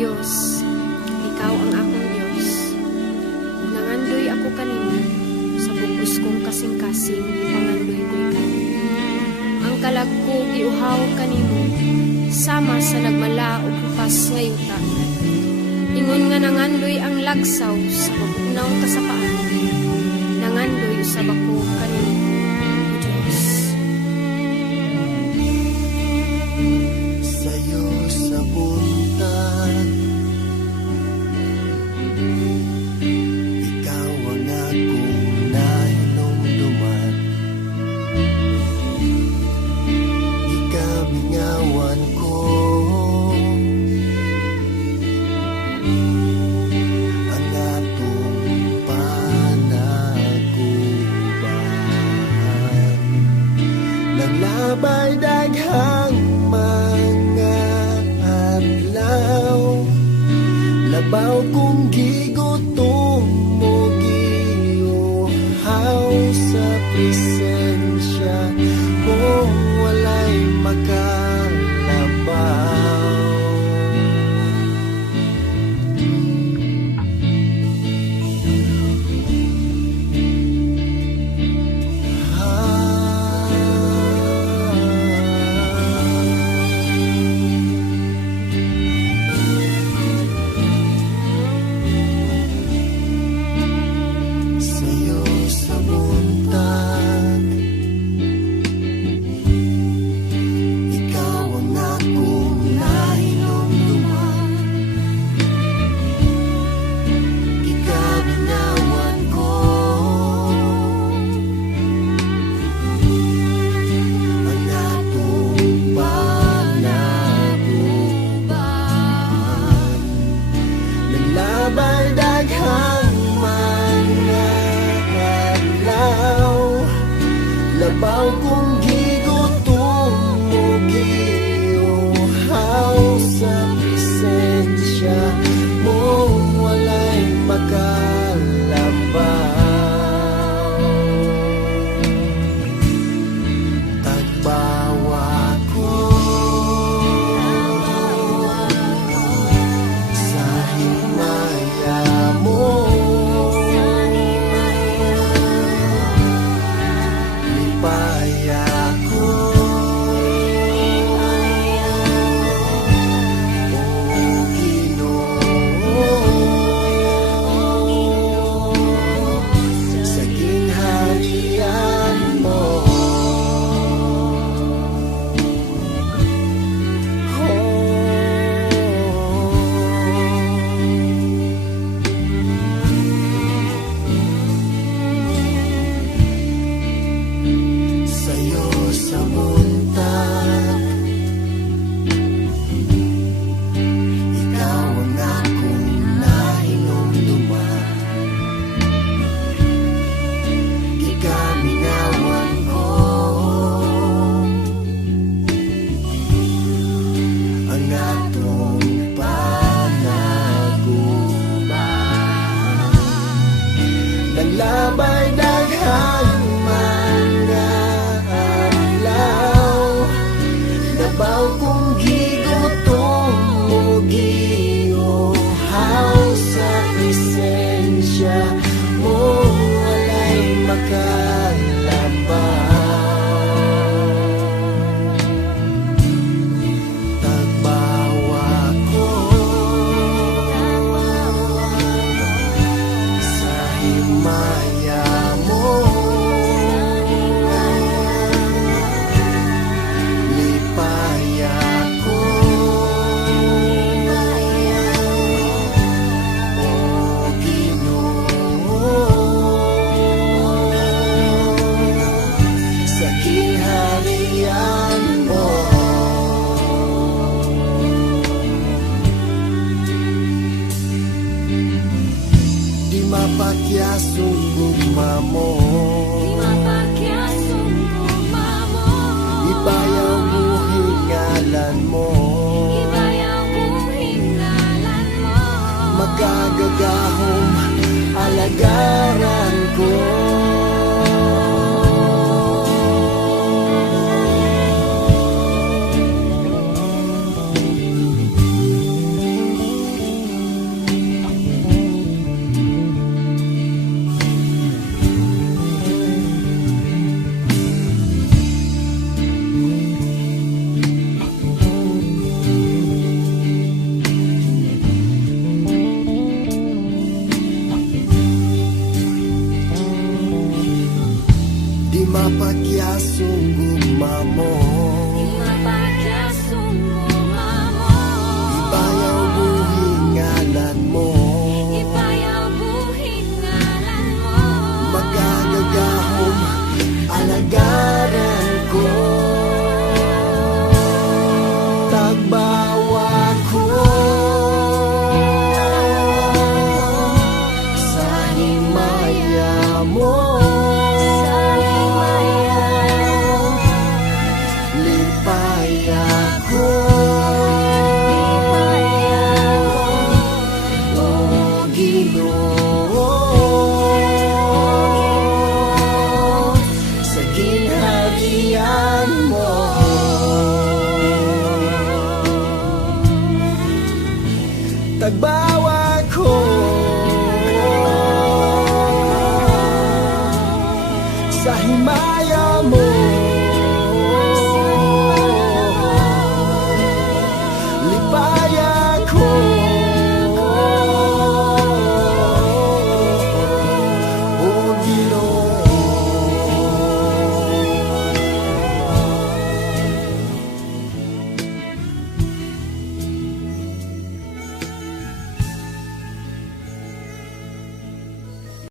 Diyos, Ikaw ang akong Diyos. Nangandoy ako kanimo, sa bugos kong kasing-kasing, ipangandoy ko Ikaw. Ang kalag ko giuhaw kanimo, sama sa nagmala o kupas nga yuta. Ingon nga nangandoy ang lagsaw sa papunaw kasapaan. Nangandoy usab ako kanimo, O Diyos. Sa'yo sa buntag, ikaw ang akong nahinumduman. Ikamingawan ko ang atong panaguban. Naglabay daghang mga adlaw, labaw kong gigutom mo giuhaw sa presensya mo, walay makalabaw. Sa'yo sa buntag, ikaw ang akong nahinumduman. Ikaminawan ko ang atong panaguban. Naglabay daghang mga adlaw, labaw kong gigutom mo giuhaw sa presensya mo, walay makalabaw. Tagbawa ko sa himaya mo, lipaya di mapagyasong gugma mo. Ibayaw buhing ngalan mo. Magagagahom alagaran ko. Tagbawa ko sa himaya mo. Lipay ako, o Ginoo, sa ginharian mo. Tagbawa ko sa himaya mo.